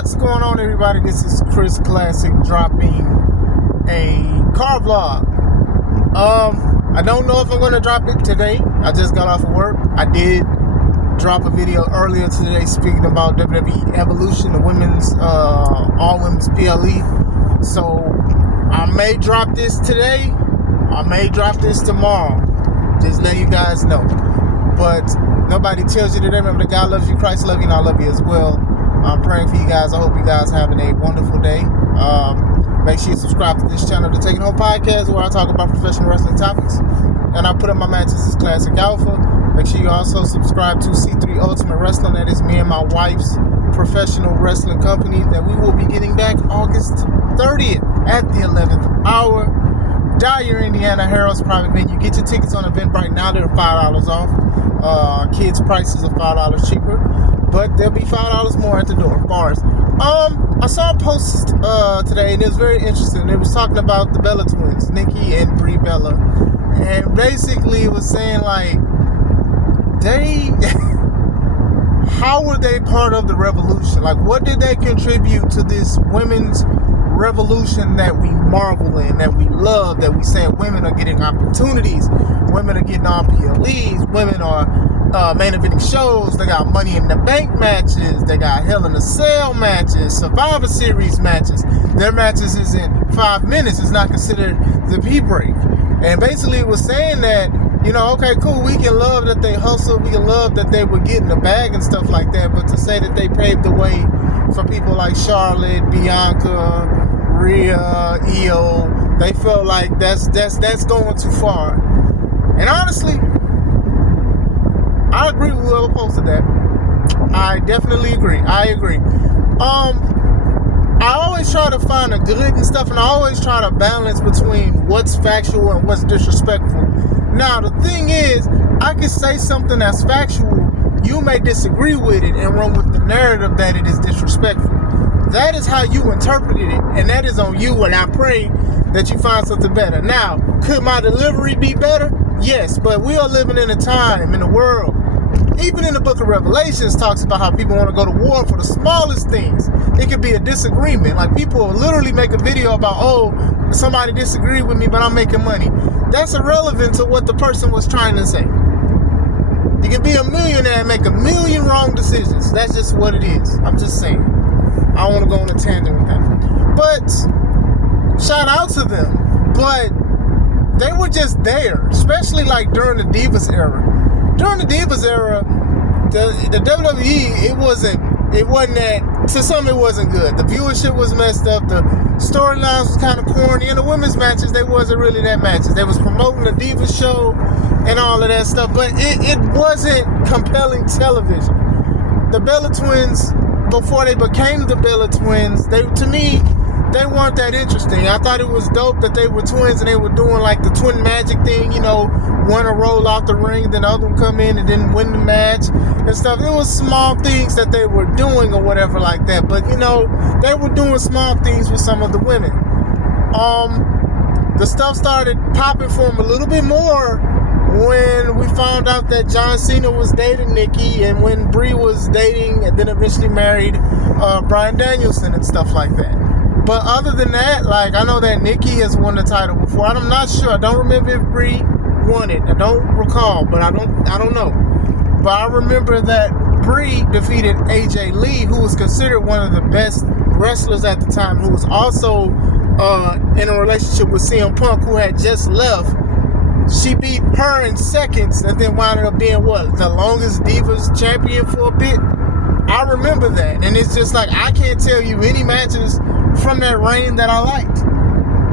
What's going on, everybody? This is Chris Classic dropping a car vlog. I don't know if I'm going to drop it today. I just got off of work. I did drop a video earlier today speaking about WWE Evolution, the women's, all women's PLE. So I may drop this today. I may drop this tomorrow. Just let you guys know. But nobody tells you today. Remember, that God loves you, Christ loves you, and I love you as well. I'm praying for you guys. I hope you guys having a wonderful day. Make sure you subscribe to this channel, the Taking Home Podcast, where I talk about professional wrestling topics. And I put up my matches as Classic Alpha. Make sure you also subscribe to C3 Ultimate Wrestling. That is me and my wife's professional wrestling company that we will be getting back August 30th at the 11th hour. Dyer, Indiana, Harold's private venue. Get your tickets on Eventbrite now. They're $5 off. Kids' prices are $5 cheaper, but there'll be $5 more at the door. Bars. I saw a post today, and it was very interesting. It was talking about the Bella twins, Nikki and Brie Bella, and basically it was saying like how were they part of the revolution? Like, what did they contribute to this women's revolution that we marvel in, that we love, that we say women are getting opportunities, women are getting on PLEs, women are main eventing shows, they got Money in the Bank matches, they got Hell in a Cell matches, Survivor Series matches. Their matches isn't 5 minutes, it's not considered the pee break. And basically it was saying that, you know, okay, cool, we can love that they hustled, we can love that they were getting the bag and stuff like that, but to say that they paved the way for people like Charlotte, Bianca, Rhea, Io, they felt like that's going too far. And honestly, I agree with whoever posted that. I definitely agree. I agree. I always try to find the good and stuff, and I always try to balance between what's factual and what's disrespectful. Now, the thing is, I can say something that's factual, you may disagree with it and run with the narrative that it is disrespectful. That is how you interpreted it, and that is on you, and I pray that you find something better. Now, could my delivery be better? Yes, but we are living in a time, in a world, even in the book of Revelations talks about how people want to go to war for the smallest things. It could be a disagreement. Like, people will literally make a video about, oh, somebody disagreed with me, but I'm making money. That's irrelevant to what the person was trying to say. You can be a millionaire and make a million wrong decisions. That's just what it is. I'm just saying. I don't want to go on a tangent with that. But shout out to them. But they were just there, especially like during the Divas era. During the Divas era, the WWE, it wasn't that, to some it wasn't good. The viewership was messed up, the storylines was kind of corny, and the women's matches, they wasn't really that matches. They was promoting the Divas show and all of that stuff, but it wasn't compelling television. The Bella Twins, before they became the Bella Twins, to me, they weren't that interesting. I thought it was dope that they were twins and they were doing like the twin magic thing, you know, one to roll out the ring, then the other one come in and then win the match and stuff. It was small things that they were doing or whatever like that. But, you know, they were doing small things with some of the women. The stuff started popping for them a little bit more when we found out that John Cena was dating Nikki, and when Brie was dating and then eventually married Bryan Danielson and stuff like that. But other than that, like, I know that Nikki has won the title before. I'm not sure. I don't remember if Brie won it. I don't recall, but I don't know. But I remember that Brie defeated AJ Lee, who was considered one of the best wrestlers at the time, who was also in a relationship with CM Punk, who had just left. She beat her in seconds and then wound up being, what, the longest Divas champion for a bit? I remember that. And it's just like, I can't tell you any matches from that reign that I liked.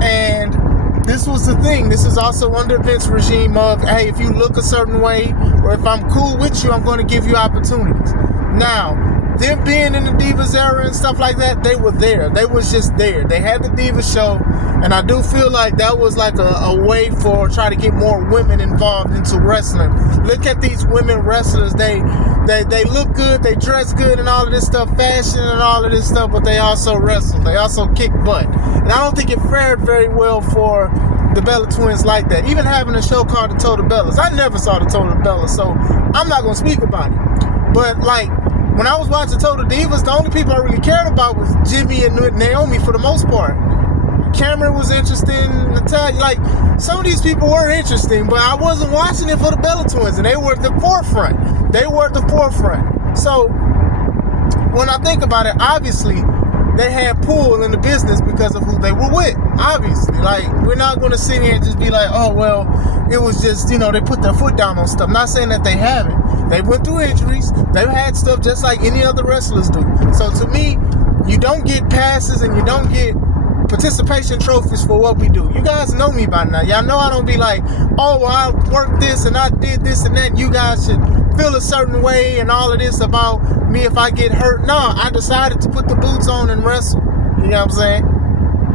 And this was the thing. This is also under Vince's regime of, hey, if you look a certain way, or if I'm cool with you, I'm going to give you opportunities. Now, them being in the Divas era and stuff like that, they were there. They was just there. They had the Divas show, and I do feel like that was like a way for try to get more women involved into wrestling. Look at these women wrestlers. They look good, they dress good and all of this stuff, fashion and all of this stuff, but they also wrestle. They also kick butt. And I don't think it fared very well for the Bella Twins like that. Even having a show called The Total Bellas. I never saw The Total Bellas, so I'm not going to speak about it. But, like, when I was watching Total Divas, the only people I really cared about was Jimmy and Naomi for the most part. Cameron was interesting, Natalia, like, some of these people were interesting, but I wasn't watching it for the Bella Twins, and they were at the forefront. So, when I think about it, obviously, they had pull in the business because of who they were with. Obviously, like, we're not going to sit here and just be like, oh, well, it was just, they put their foot down on stuff. Not saying that they haven't. They went through injuries. They've had stuff just like any other wrestlers do. So to me, you don't get passes and you don't get participation trophies for what we do. You guys know me by now. Y'all know I don't be like, oh, well, I worked this and I did this and that. You guys should feel a certain way and all of this about me if I get hurt. No, I decided to put the boots on and wrestle. You know what I'm saying?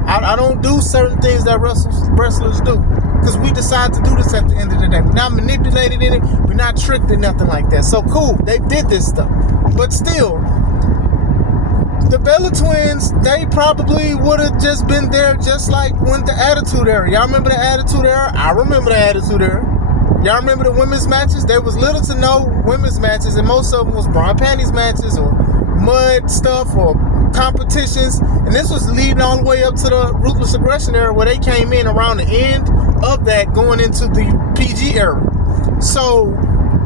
I don't do certain things that wrestlers do. Because we decide to do this at the end of the day. We're not manipulated in it. We're not tricked or nothing like that. So cool, they did this stuff. But still, the Bella Twins, they probably would have just been there just like when the Attitude Era. Y'all remember the Attitude Era? I remember the Attitude Era. Y'all remember the women's matches? There was little to no women's matches, and most of them was bra and panties matches or mud stuff or competitions. And this was leading all the way up to the Ruthless Aggression Era, where they came in around the end of that, going into the PG era. So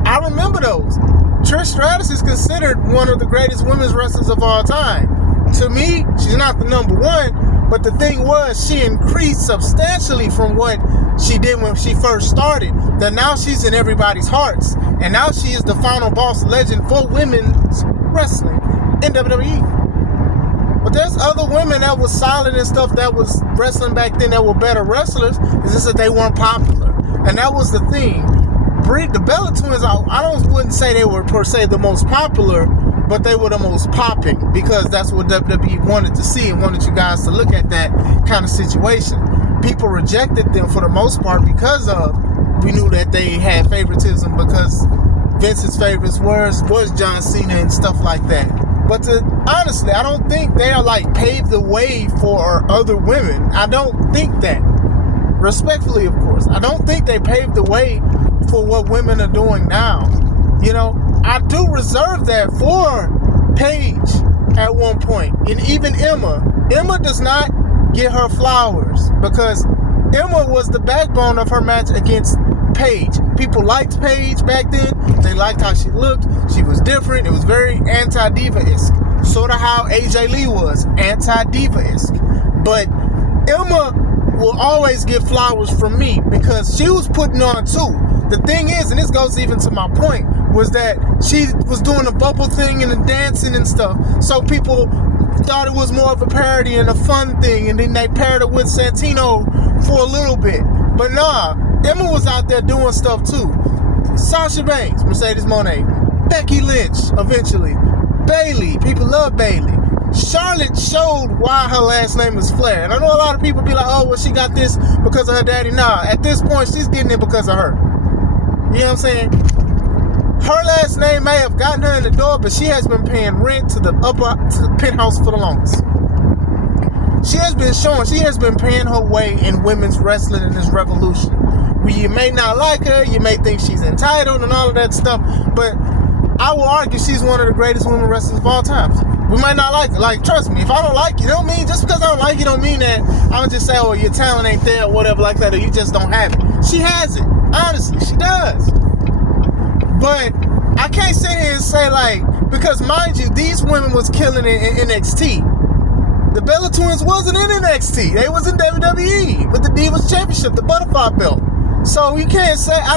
I remember those. Trish Stratus is considered one of the greatest women's wrestlers of all time. To me, she's not the number one, but the thing was, she increased substantially from what she did when she first started. That now she's in everybody's hearts, and now she is the final boss legend for women's wrestling in WWE. But there's other women that was solid and stuff that was wrestling back then that were better wrestlers. It's just that they weren't popular. And that was the thing. The Bella Twins, I wouldn't say they were per se the most popular, but they were the most popping, because that's what WWE wanted to see and wanted you guys to look at that kind of situation. People rejected them for the most part because we knew that they had favoritism, because Vince's favorites was John Cena and stuff like that. But honestly, I don't think they are like paved the way for other women. I don't think that. Respectfully, of course. I don't think they paved the way for what women are doing now. I do reserve that for Paige at one point. And even Emma. Emma does not get her flowers, because Emma was the backbone of her match against Paige. People liked Paige back then. They liked how she looked. She was different. It was very anti-diva-esque. Sort of how AJ Lee was, anti-diva-esque. But Emma will always get flowers from me, because she was putting on too. The thing is, and this goes even to my point, was that she was doing the bubble thing and the dancing and stuff. So people thought it was more of a parody and a fun thing, and then they paired it with Santino for a little bit. But nah, Emma was out there doing stuff too. Sasha Banks, Mercedes Moné, Becky Lynch, eventually, Bayley, people love Bayley. Charlotte showed why her last name is Flair. And I know a lot of people be like, oh, well, she got this because of her daddy. Nah, at this point, she's getting it because of her. You know what I'm saying? Her last name may have gotten her in the door, but she has been paying rent to the penthouse for the longest. She has been paying her way in women's wrestling in this revolution. You may not like her, you may think she's entitled and all of that stuff, but I will argue she's one of the greatest women wrestlers of all time. We might not like her. Like, trust me, if I don't like you, don't mean, just because I don't like you don't mean that I would just say, oh, your talent ain't there or whatever like that, or you just don't have it. She has it. Honestly, she does. But I can't sit here and say, like, because mind you, these women was killing it in NXT. The Bella Twins wasn't in NXT. They was in WWE with the Divas Championship, the butterfly belt. So you can't say, I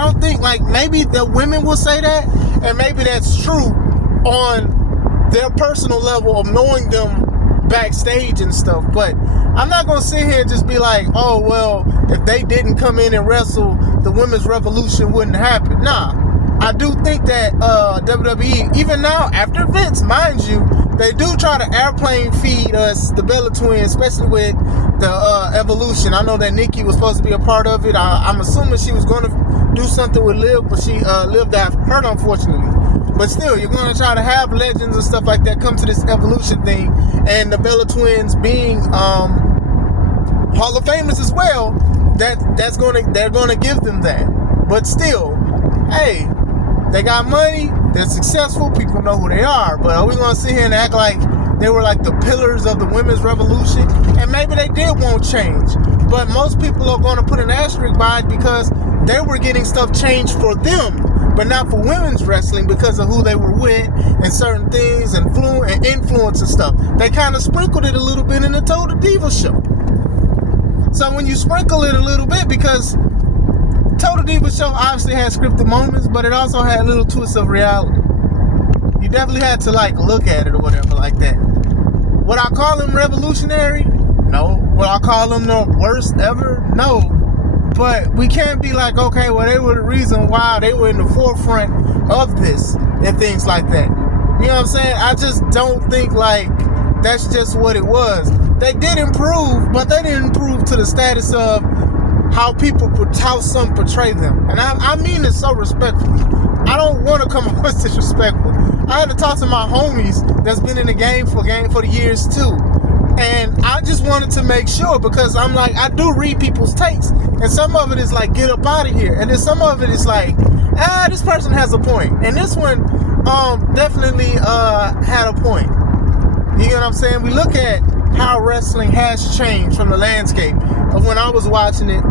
don't think, like, maybe the women will say that, and maybe that's true on their personal level of knowing them backstage and stuff. But I'm not going to sit here and just be like, oh, well, if they didn't come in and wrestle, the women's revolution wouldn't happen. Nah, I do think that WWE, even now, after Vince, mind you, they do try to airplane feed us, the Bella Twins, especially with the Evolution. I know that Nikki was supposed to be a part of it. I'm assuming she was going to do something with Liv, but she Liv got hurt, unfortunately. But still, you're going to try to have legends and stuff like that come to this Evolution thing, and the Bella Twins being Hall of Famers as well. They're going to give them that. But still, hey, they got money. They're successful. People know who they are. But are we going to sit here and act like they were like the pillars of the women's revolution? And maybe they did want change. But most people are going to put an asterisk by it because they were getting stuff changed for them, but not for women's wrestling because of who they were with and certain things and influence and stuff. They kind of sprinkled it a little bit in the Total Diva show. So when you sprinkle it a little bit, because Total Diva show obviously had scripted moments, but it also had little twists of reality. You definitely had to like look at it or whatever like that. Would I call them revolutionary? No. Would I call them the worst ever? No. But we can't be like, okay, well, they were the reason why they were in the forefront of this and things like that. You know what I'm saying? I just don't think like that's just what it was. They did improve, but they didn't improve to the status of how some portray them. And I mean it so respectfully. I don't want to come across disrespectful. I had to talk to my homies that's been in the game for the years too. And I just wanted to make sure, because I'm like, I do read people's takes. And some of it is like, get up out of here. And then some of it is like, this person has a point. And this one definitely had a point. You know what I'm saying? We look at how wrestling has changed from the landscape of when I was watching it.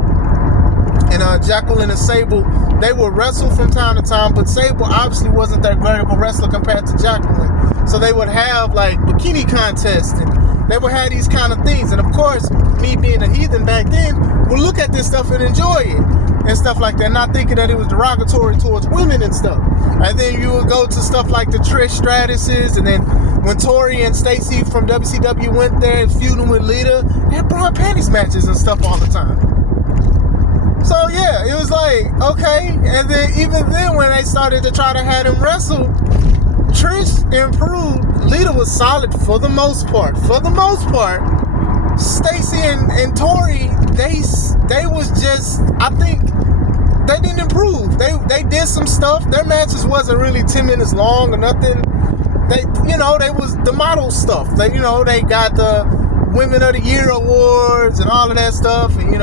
And Jacqueline and Sable, they would wrestle from time to time, but Sable obviously wasn't that great of a wrestler compared to Jacqueline. So they would have like bikini contests, and they would have these kind of things. And of course, me being a heathen back then, would look at this stuff and enjoy it and stuff like that, not thinking that it was derogatory towards women and stuff. And then you would go to stuff like the Trish Stratuses, and then when Tori and Stacy from WCW went there and feuding with Lita, they had bra panties matches and stuff all the time. So yeah, it was like, okay. And then even then when they started to try to have them wrestle, Trish improved. Lita was solid for the most part. For the most part, Stacy and Tori, they was just, I think they didn't improve. They did some stuff. Their matches wasn't really 10 minutes long or nothing. They was the model stuff. They got the Women of the Year awards and all of that stuff, and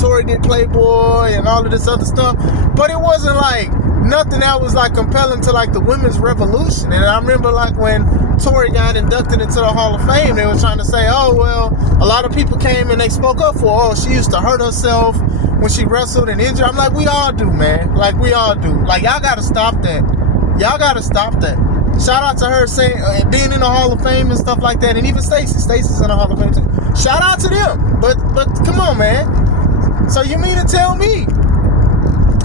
Tori did Playboy and all of this other stuff, but it wasn't like nothing that was like compelling to like the women's revolution. And I remember like when Tori got inducted into the Hall of Fame, they were trying to say, oh well, a lot of people came and they spoke up for, oh, she used to hurt herself when she wrestled and injured. I'm like, we all do, man. Like we all do. Like y'all gotta stop that. Y'all gotta stop that. Shout out to her saying being in the Hall of Fame and stuff like that, and even Stacy's in the Hall of Fame too. Shout out to them. But come on, man. So you mean to tell me?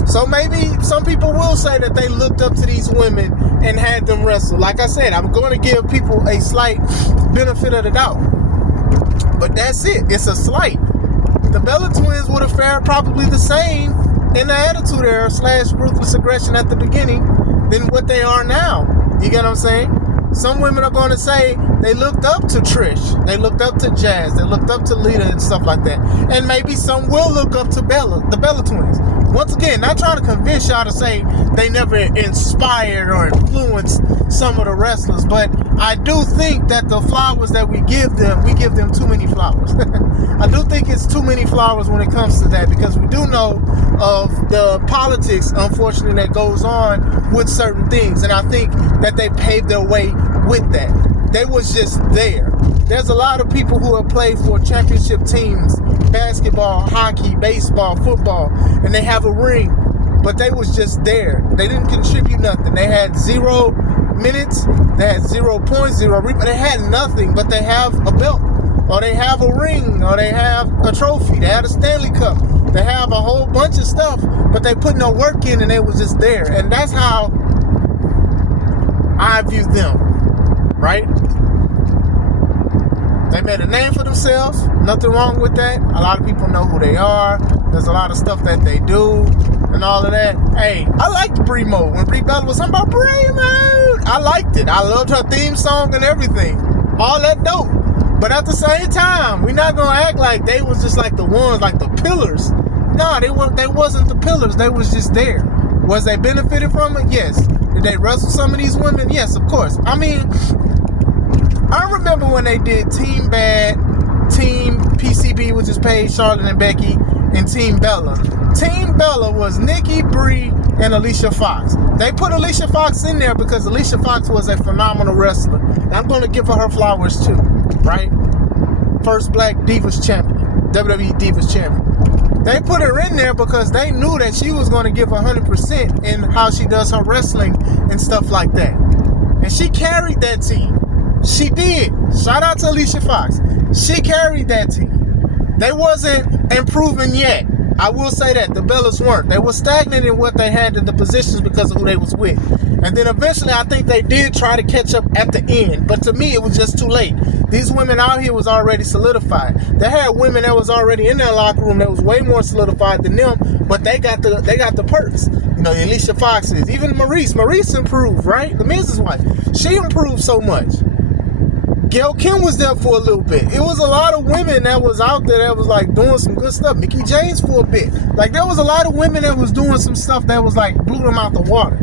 So maybe some people will say that they looked up to these women and had them wrestle. Like I said, I'm going to give people a slight benefit of the doubt. But that's it. It's a slight. The Bella Twins would have fared probably the same in the Attitude Era / Ruthless Aggression at the beginning than what they are now. You get what I'm saying? Some women are going to say they looked up to Trish. They looked up to Jazz. They looked up to Lita and stuff like that. And maybe some will look up to the Bella Twins. Once again, not trying to convince y'all to say they never inspired or influenced some of the wrestlers, but I do think that the flowers that we give them too many flowers. I do think it's too many flowers when it comes to that, because we do know of the politics, unfortunately, that goes on with certain things, and I think that they paved their way with that. They was just there. There's a lot of people who have played for championship teams, basketball, hockey, baseball, football, and they have a ring, but they was just there. They didn't contribute nothing. They had 0 minutes, they had 0 points, 0 rebounds. They had nothing, but they have a belt, or they have a ring, or they have a trophy. They had a Stanley Cup. They have a whole bunch of stuff, but they put no work in, and they was just there. And that's how I view them, right? They made a name for themselves. Nothing wrong with that. A lot of people know who they are. There's a lot of stuff that they do and all of that. Hey, I liked Brie Mode. When Brie Bella was talking about Brie Mode, I liked it. I loved her theme song and everything. All that dope. But at the same time, we're not going to act like they was just like the ones, like the pillars. No, they wasn't the pillars. They was just there. Was they benefited from it? Yes. Did they wrestle some of these women? Yes, of course. I mean, I remember when they did Team Bad, Team PCB, which is Paige, Charlotte, and Becky, and Team Bella. Team Bella was Nikki, Brie, and Alicia Fox. They put Alicia Fox in there because Alicia Fox was a phenomenal wrestler. And I'm going to give her flowers too, right? First Black Divas champion, WWE Divas champion. They put her in there because they knew that she was going to give 100% in how she does her wrestling and stuff like that. And she carried that team. She did. Shout out to Alicia Fox. She carried that team. They wasn't improving yet. I will say that. The Bellas weren't. They were stagnant in what they had in the positions because of who they was with. And then eventually I think they did try to catch up at the end. But to me, it was just too late. These women out here was already solidified. They had women that was already in their locker room that was way more solidified than them, but they got the perks. You know, Alicia Fox is. Even Maurice. Maurice improved, right? The Miz's wife. She improved so much. Gail Kim was there for a little bit. It was a lot of women that was out there that was like doing some good stuff. Mickie James for a bit. Like there was a lot of women that was doing some stuff that was like blew them out the water.